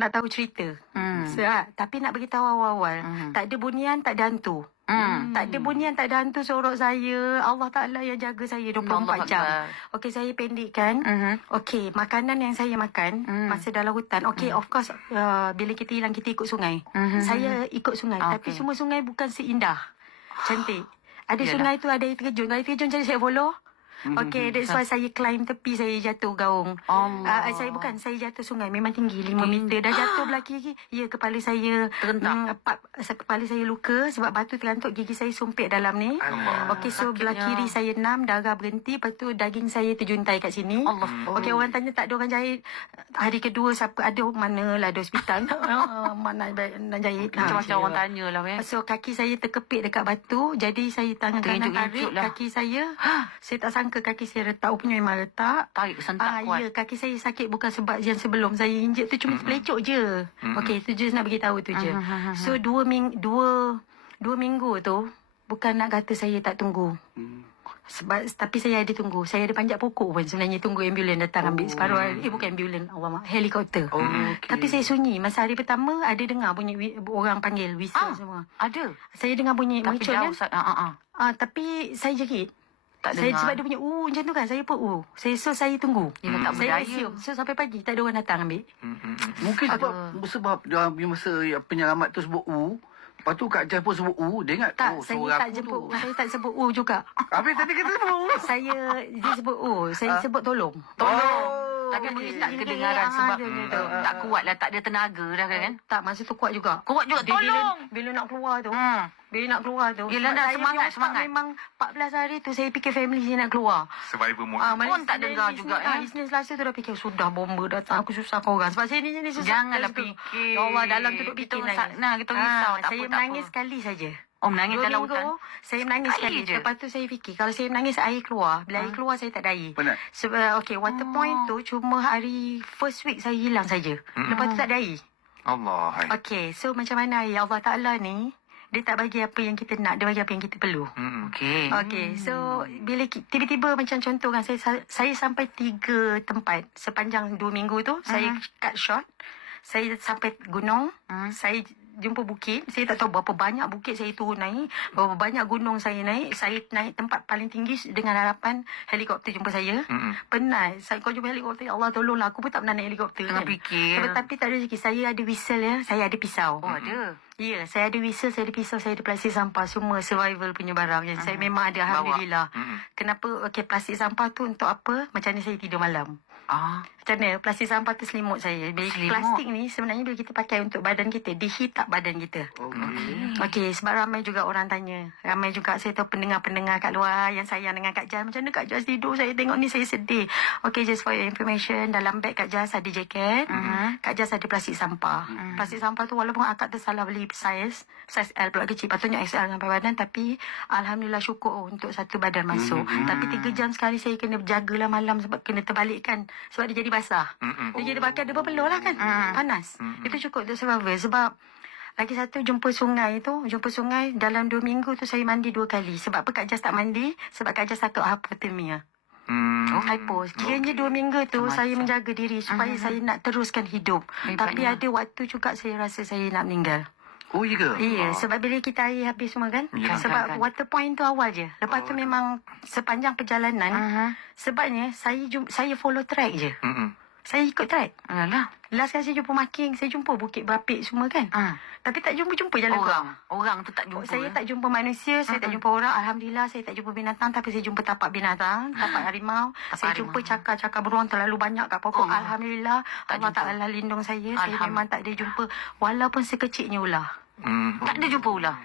nak tahu cerita. Tapi nak beritahu awal-awal, tak ada bunian, tak ada hantu. Tak ada bunian, tak ada hantu sorok saya. Allah Ta'ala yang jaga saya 24 jam. Okey, saya pendekkan. Okey, makanan yang saya makan masa dalam hutan. Okey, of course, bila kita hilang, kita ikut sungai. Saya ikut sungai. Tapi semua sungai bukan seindah, cantik. Ada sungai tu ada air terjun. Air terjun jadi saya follow. Okey, that's why saya climb tepi, saya jatuh gaung. Saya jatuh sungai, memang tinggi 5 meter. Dah jatuh belah kiri, kepala saya kepala saya luka sebab batu terantuk, gigi saya sumpit dalam ni. Okey, so belah kiri saya 6, darah berhenti, lepas tu daging saya terjuntai kat sini. Okey, orang tanya tak ada orang jahit. Hari kedua siapa ada, manalah ada hospital. Mana nak jahit. Macam-macam orang tanyalah. So kaki saya terkepit dekat batu, jadi saya tangan kanan tarik kaki saya. Saya tak sangka kaki saya retak. Punya memang retak. Tarik sentak kuat. Ya, kaki saya sakit bukan sebab yang sebelum saya injek tu, cuma terpelecok je. Okey, tu je nak beritahu tu je. So 2 minggu tu bukan nak kata saya tak tunggu. Tapi saya ada tunggu. Saya ada panjat pokok pun sebenarnya, tunggu ambulan datang ambil separuh hari. Bukan ambulan, helikopter. Tapi saya sunyi. Masa hari pertama ada dengar bunyi orang panggil whistle semua. Ada. Saya dengar bunyi tapi muncul jauh, kan. Tapi saya jerit. Tak saya dengar. sebab dia punya macam tu kan, saya pun saya tunggu. Tak Saya berdaya. So sampai pagi tak ada orang datang ambil. Mungkin sebab dia punya masa penyelamat tu sebut lepas tu Kak Jas pun sebut dia ingat Tak, saya suara tak aku sebut tu. saya tak sebut juga. Habis tadi kata sebut Dia sebut saya sebut tolong. Tapi mungkin tak kedengaran sebab tak kuat lah, tak ada tenaga dah kan. Tak, masa tu kuat juga. Kuat juga, tolong. Bila nak keluar tu. Yelah, nak semangat. Memang 14 hari tu saya fikir family saya nak keluar. Survivor mode. Pun tak dengar juga. Isnin Selasa tu dah fikir, sudah bomba datang, aku susah korang. Sebab saya ni susah. Janganlah fikir. Ya Allah, dalam tu duk fikir nangis. Kita risau. Saya menangis sekali saja. Menangis dalam hutan. Saya menangis sekali je. Lepas tu saya fikir, kalau saya menangis air keluar. Bila air keluar saya tak ada air. Penat. Okey, water point tu cuma hari first week saya hilang saja. Lepas tu tak ada air. Allah. Okey, so macam mana air Allah Ta'ala ni, dia tak bagi apa yang kita nak, dia bagi apa yang kita perlu. Okey, so bila tiba-tiba macam contoh kan, saya sampai 3 tempat sepanjang 2 minggu tu. Saya cut short. Saya sampai gunung. Saya jumpa bukit. Saya tak tahu berapa banyak bukit saya turun naik, berapa banyak gunung saya naik. Saya naik tempat paling tinggi dengan harapan helikopter jumpa saya. Penat. Kau jumpa helikopter, ya Allah tolonglah. Aku pun tak pernah naik helikopter. Tengah fikir. Tapi tak ada rezeki. Saya ada whistle ya. Saya ada pisau. Ada. Ya, saya ada whistle, saya ada pisau, saya ada plastik sampah. Semua survival punya barang yang saya memang ada, alhamdulillah. Kenapa? Okey, plastik sampah tu untuk apa? Macam ni saya tidur malam. Macam mana? Plastik sampah tu selimut saya. Plastik ni sebenarnya bila kita pakai untuk badan kita, dia heat up badan kita. Okey, sebab ramai juga orang tanya. Ramai juga saya tahu pendengar-pendengar kat luar yang sayang dengan Kak Jas. Macam mana Kak Jas tidur? Saya tengok ni saya sedih. Okey, just for your information, dalam beg Kak Jas ada jaket. Kak Jas ada plastik sampah. Plastik sampah tu walaupun akak tersalah beli size L pula kecil. Patutnya XL sampai badan. Tapi Alhamdulillah syukur untuk satu badan masuk. Tapi 3 jam sekali saya kena berjagalah malam sebab kena terbalikkan. Sebab dia jadi basah. Dia jadi bakar, dia berpeluh lah kan. Panas. Itu cukup untuk survival. Sebab lagi satu, jumpa sungai dalam 2 minggu tu saya mandi 2 kali. Sebab apa Kak Jas tak mandi? Sebab Kak Jas takut hypothermia. Hypo. Kiranya 2 minggu tu saya menjaga diri supaya saya nak teruskan hidup. Tapi ada waktu juga saya rasa saya nak meninggal. Oh iya ke? Iya, sebab bila kita air habis semua kan. Sebab water point tu awal je. Lepas tu memang sepanjang perjalanan. Sebabnya saya follow track je. Saya ikut track. Alah. Last kali saya jumpa marking, saya jumpa bukit berapik semua kan. Tapi tak jumpa jalan Orang tu tak jumpa. Saya tak jumpa manusia, saya tak jumpa orang. Alhamdulillah saya tak jumpa binatang, tapi saya jumpa tapak binatang, tapak harimau. Saya jumpa cakar-cakar beruang terlalu banyak kat pokok. Alhamdulillah Allah Ta'ala lindung saya. Saya memang tak ada jumpa walaupun sekecilnya ular. Tak ada jumpa ular.